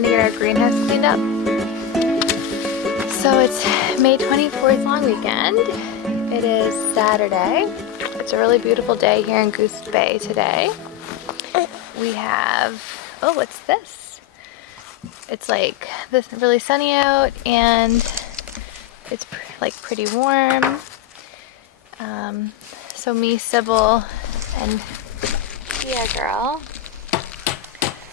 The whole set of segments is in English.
trying to get our greenhouse cleaned up. So it's May 24th long weekend. It is Saturday. It's a really beautiful day here in Goose Bay today. We have, oh, what's this? It's like this really sunny out and it's like pretty warm. So me, Sibyl, and Kia girl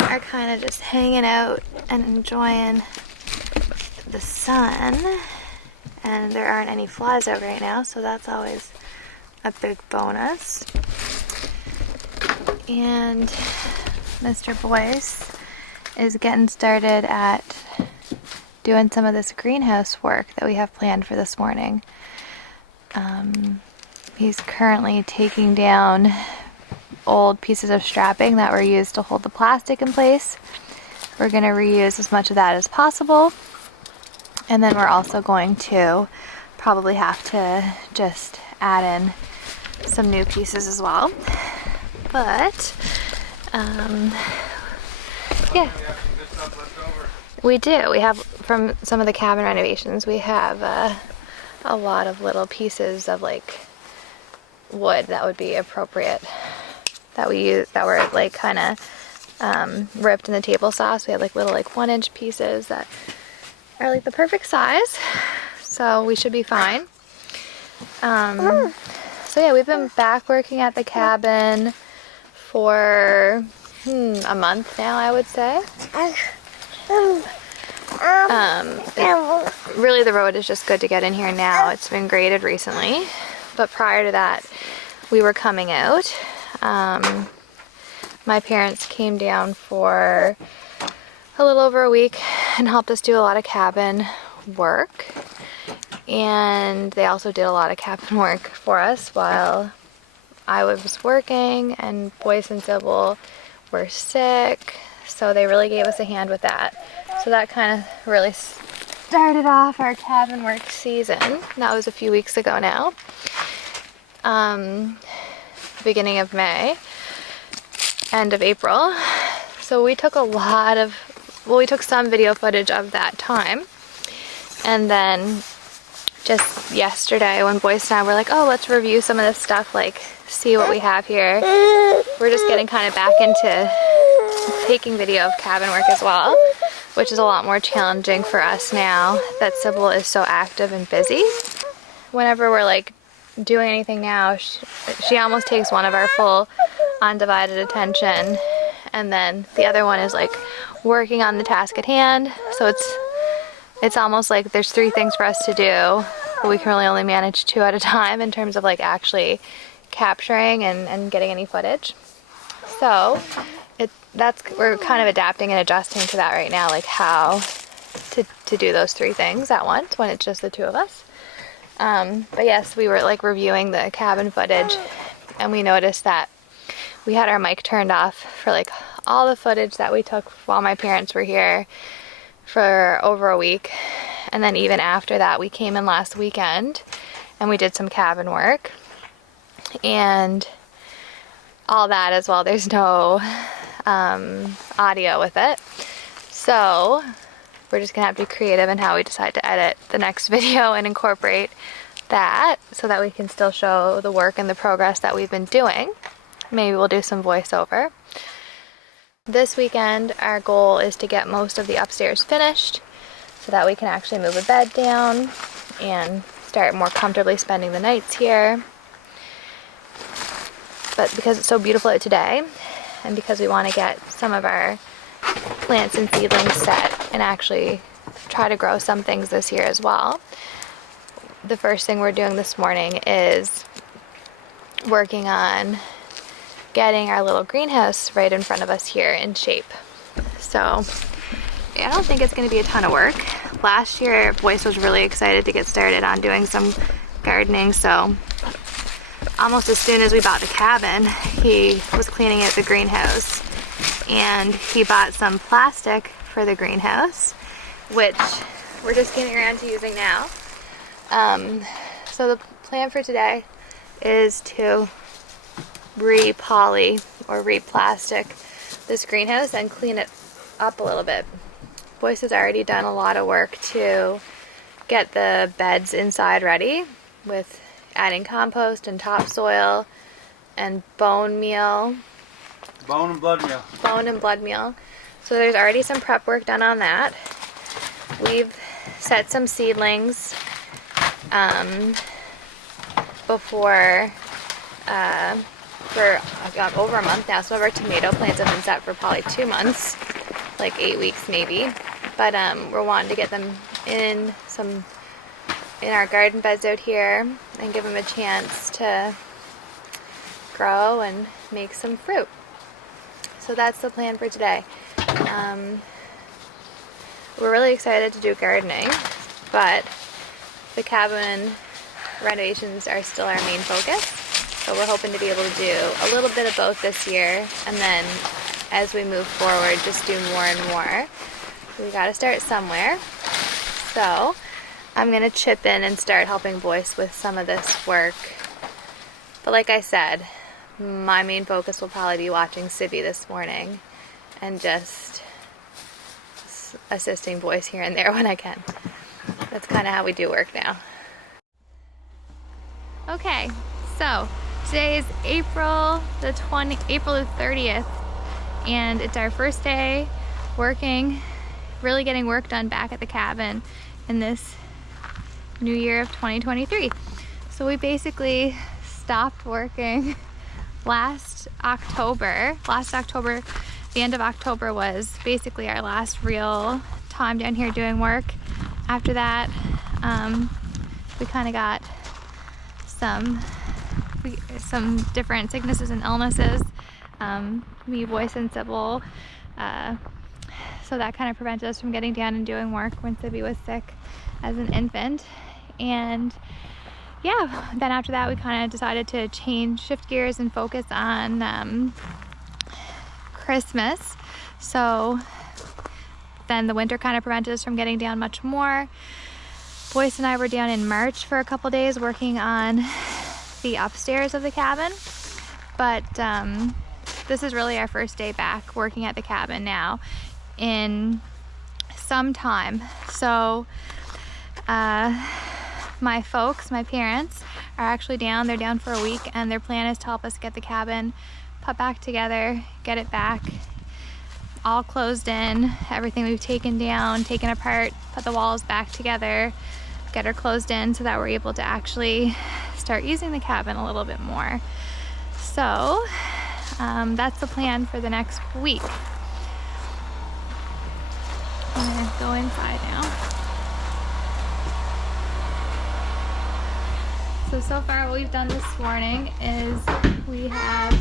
are kind of just hanging out and enjoying the sun, and there aren't any flies out right now, so that's always a big bonus. And Mr. Boyce is getting started at doing some of this greenhouse work that we have planned for this morning. He's currently taking down old pieces of strapping that were used to hold the plastic in place. We're going to reuse as much of that as possible. And then we're also going to probably have to just add in some new pieces as well. But, yeah. We do. We have, from some of the cabin renovations, we have a lot of little pieces of like wood that would be appropriate that we use, that were like kind of ripped in the table saw. So we had like little like 1-inch pieces that are like the perfect size, so we should be fine. So yeah, we've been back working at the cabin for a month now, I would say. Really the road is just good to get in here now. It's been graded recently, but prior to that we were coming out. My parents came down for a little over a week and helped us do a lot of cabin work, and they also did a lot of cabin work for us while I was working, and Boyce and Sibyl were sick, so they really gave us a hand with that. So that kind of really started off our cabin work season. That was a few weeks ago now. Beginning of May, end of April. So we took we took some video footage of that time. And then just yesterday when Boyce and I were like, oh, let's review some of this stuff, like see what we have here. We're just getting kind of back into taking video of cabin work as well, which is a lot more challenging for us now that Sibyl is so active and busy. Whenever we're like doing anything now, she almost takes one of our full undivided attention, and then the other one is like working on the task at hand. So it's almost like there's 3 things for us to do, but we can really only manage 2 at a time in terms of like actually capturing and getting any footage. So we're kind of adapting and adjusting to that right now, like how to do those 3 things at once when it's just the 2 of us. But yes, we were like reviewing the cabin footage, and we noticed that we had our mic turned off for like all the footage that we took while my parents were here for over a week. And then even after that, we came in last weekend and we did some cabin work and all that as well. There's no audio with it. So we're just gonna have to be creative in how we decide to edit the next video and incorporate that so that we can still show the work and the progress that we've been doing. Maybe we'll do some voiceover. This weekend our goal is to get most of the upstairs finished so that we can actually move a bed down and start more comfortably spending the nights here. But because it's so beautiful out today, and because we want to get some of our plants and seedlings set and actually try to grow some things this year as well, the first thing we're doing this morning is working on getting our little greenhouse right in front of us here in shape. So I don't think it's going to be a ton of work. Last year Boyce was really excited to get started on doing some gardening, so almost as soon as we bought the cabin he was cleaning out the greenhouse, and he bought some plastic for the greenhouse, which we're just getting around to using now. So the plan for today is to re-poly or re-plastic this greenhouse and clean it up a little bit. Boyce has already done a lot of work to get the beds inside ready with adding compost and topsoil and bone meal. Bone and blood meal. Bone and blood meal. So there's already some prep work done on that. We've set some seedlings before for over a month now. Some of our tomato plants have been set for probably 2 months, like 8 weeks maybe. But we're wanting to get them in our garden beds out here and give them a chance to grow and make some fruit. So that's the plan for today. We're really excited to do gardening, but the cabin renovations are still our main focus. So we're hoping to be able to do a little bit of both this year, and then as we move forward, just do more and more. We got to start somewhere. So I'm going to chip in and start helping Boyce with some of this work. But like I said, my main focus will probably be watching Sibby this morning and just assisting Boyce here and there when I can. That's kind of how we do work now. Okay, so today is April the 30th, and it's our first day working, really getting work done back at the cabin in this new year of 2023. So we basically stopped working last October. The end of October was basically our last real time down here doing work. After that, we kind of got some different sicknesses and illnesses. Me, Boyce, and Sibyl. So that kind of prevented us from getting down and doing work when Sibby was sick as an infant. And yeah, then after that we kind of decided to shift gears and focus on Christmas. So then the winter kind of prevented us from getting down much more. Boyce and I were down in March for a couple days working on the upstairs of the cabin, but this is really our first day back working at the cabin now in some time. So my parents are actually down. They're down for a week, and their plan is to help us get the cabin put back together, get it back all closed in, everything we've taken down, taken apart, put the walls back together, get her closed in so that we're able to actually start using the cabin a little bit more. So that's the plan for the next week. I'm gonna go inside now. So far what we've done this morning is we have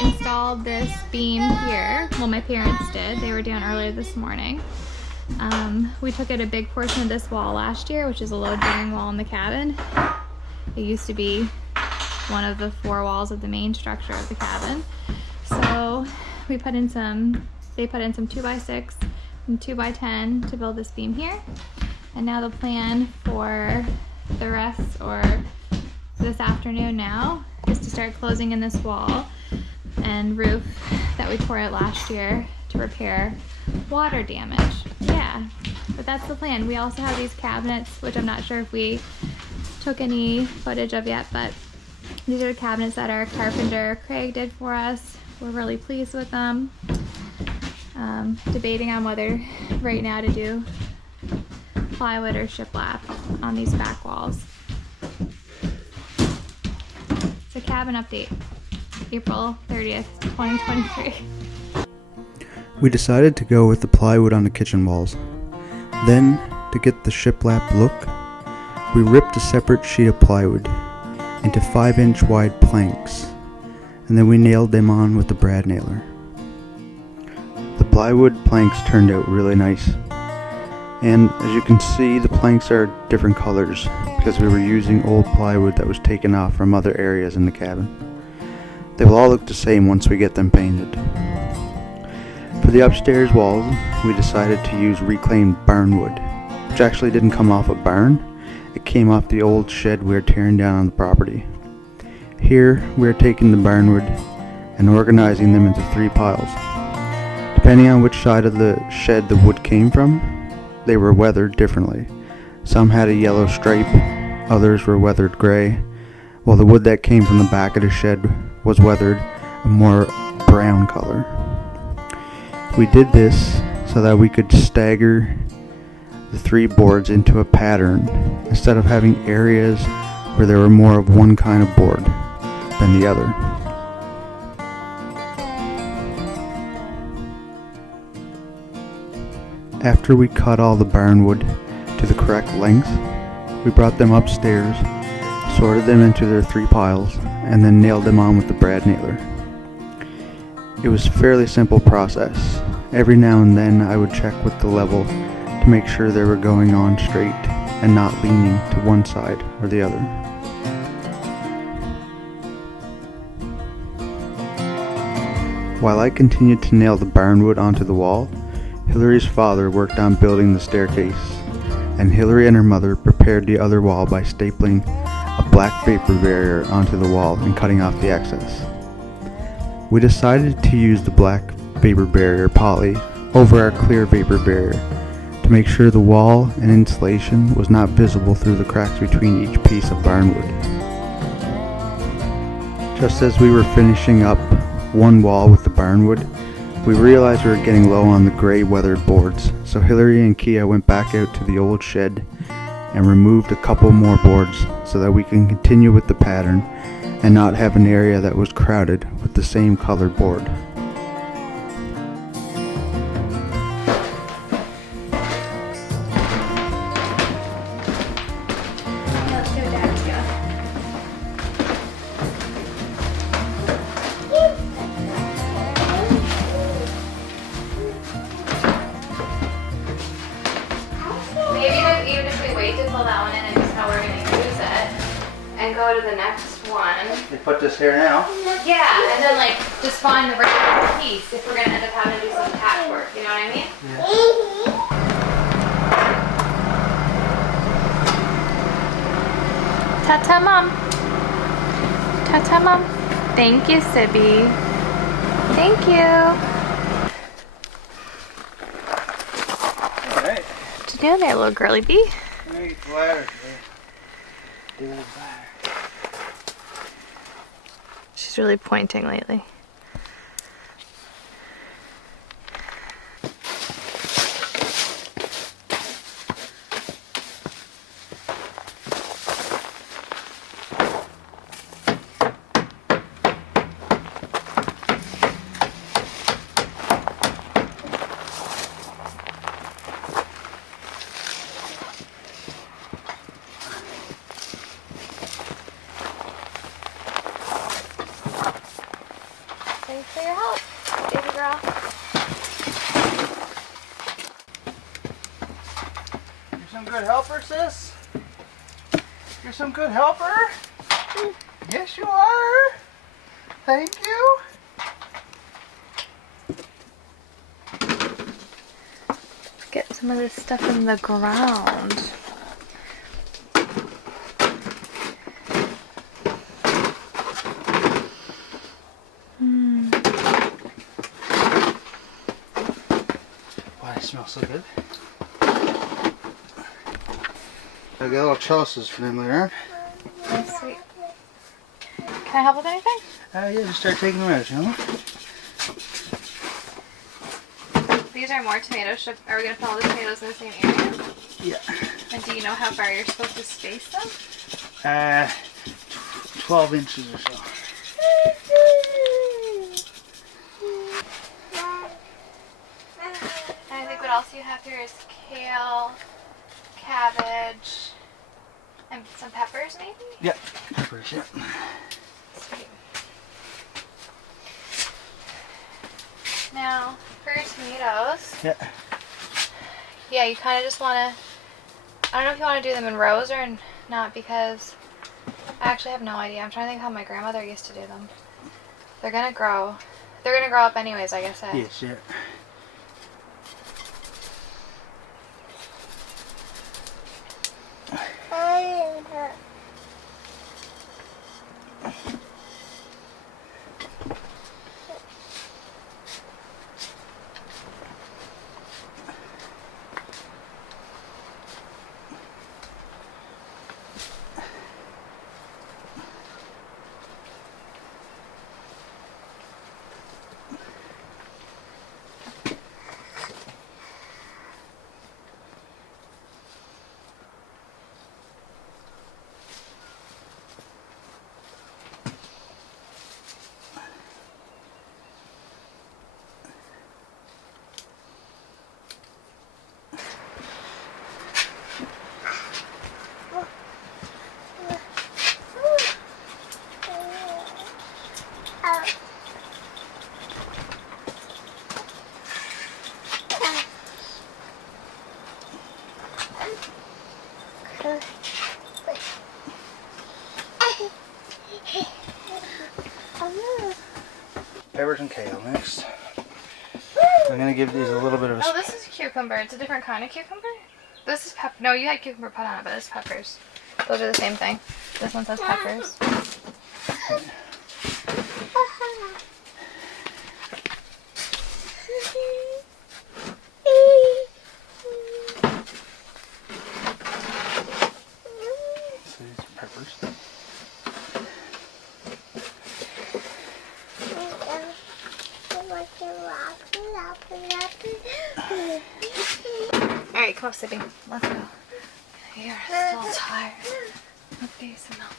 installed this beam here. Well, my parents did. They were down earlier this morning. We took out a big portion of this wall last year, which is a load-bearing wall in the cabin. It used to be one of the 4 walls of the main structure of the cabin. So they put in some 2x6 and 2x10 to build this beam here. And now the plan for the rest, or this afternoon now, is to start closing in this wall and roof that we tore out last year to repair water damage. Yeah, but that's the plan. We also have these cabinets, which I'm not sure if we took any footage of yet, but these are the cabinets that our carpenter Craig did for us. We're really pleased with them. Debating on whether right now to do plywood or shiplap on these back walls. It's a cabin update, April 30th, 2023. We decided to go with the plywood on the kitchen walls. Then, to get the shiplap look, we ripped a separate sheet of plywood into 5-inch wide planks, and then we nailed them on with the brad nailer. The plywood planks turned out really nice, and as you can see, the planks are different colors because we were using old plywood that was taken off from other areas in the cabin. They will all look the same once we get them painted. For the upstairs walls, we decided to use reclaimed barn wood, which actually didn't come off a barn. It came off the old shed we were tearing down on the property. Here, we are taking the barn wood and organizing them into 3 piles. Depending on which side of the shed the wood came from, they were weathered differently. Some had a yellow stripe, others were weathered gray, while the wood that came from the back of the shed was weathered a more brown color. We did this so that we could stagger the 3 boards into a pattern instead of having areas where there were more of one kind of board than the other. After we cut all the barnwood to the correct length, we brought them upstairs, sorted them into their 3 piles, and then nailed them on with the brad nailer. It was a fairly simple process. Every now and then I would check with the level to make sure they were going on straight and not leaning to one side or the other. While I continued to nail the barnwood onto the wall, Hilary's father worked on building the staircase, and Hilary and her mother prepared the other wall by stapling a black vapor barrier onto the wall and cutting off the excess. We decided to use the black vapor barrier poly over our clear vapor barrier to make sure the wall and insulation was not visible through the cracks between each piece of barnwood. Just as we were finishing up one wall with the barnwood, we realized we were getting low on the gray weathered boards, so Hilary and Kia went back out to the old shed and removed a couple more boards so that we can continue with the pattern and not have an area that was crowded with the same colored board. Even if we wait to pull that one in and just how we're going to use it, and go to the next one. They put this here now. Yeah, and then like just find the right piece if we're going to end up having to do some patchwork, you know what I mean? Yeah. Ta-ta, Mom. Ta-ta, Mom. Thank you, Sibby. Thank you. Alright. What you doing there, little girly bee? I'm gonna get the ladder. She's really pointing lately. Thanks for your help, baby girl. You're some good helper, sis? You're some good helper? Yes, you are. Thank you. Get some of this stuff in the ground. Why, it smells so good. I got little trellises for them later on. That's sweet. Can I help with anything? Yeah, just start taking them out, you know? These are more tomatoes. Are we going to put all the tomatoes in the same area? Yeah. And do you know how far you're supposed to space them? 12 inches or so. And I think what else you have here is kale, cabbage, and some peppers maybe? Yep. Peppers, yep. Sweet. Now, for your tomatoes, yeah, you kind of just want to, I don't know if you want to do them in rows or not, because I actually have no idea. I'm trying to think how my grandmother used to do them. They're going to grow. They're going to grow up anyways, I guess. Yes, yeah. peppers and kale next. I'm gonna give these a little bit of a... Oh, this is cucumber. It's a different kind of cucumber? This is pep. No, you had cucumber put on it, but it's peppers. Those are the same thing. This one says peppers. So these are peppers. Alright, come on, Sibby. Let's go. You're so tired. Let's get you some milk.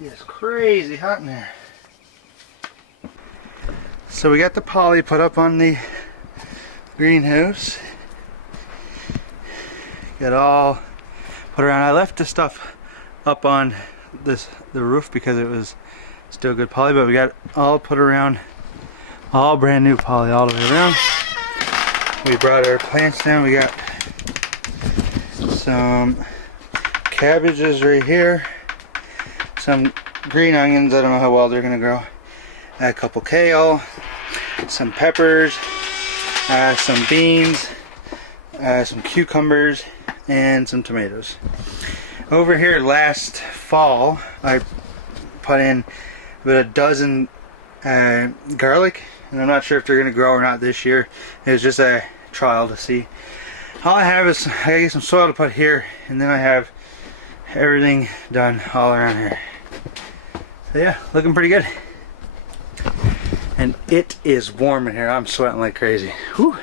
It's crazy hot in there. So we got the poly put up on the greenhouse. Got all put around. I left the stuff up on the roof because it was still good poly, but we got all put around, all brand new poly all the way around. We brought our plants down. We got some cabbages right here. Some green onions, I don't know how well they're gonna grow. A couple kale, some peppers, some beans, some cucumbers, and some tomatoes. Over here last fall, I put in about a dozen garlic, and I'm not sure if they're gonna grow or not this year. It was just a trial to see. All I have is I gotta get some soil to put here, and then I have everything done all around here. So yeah, looking pretty good. And it is warm in here. I'm sweating like crazy. Whew.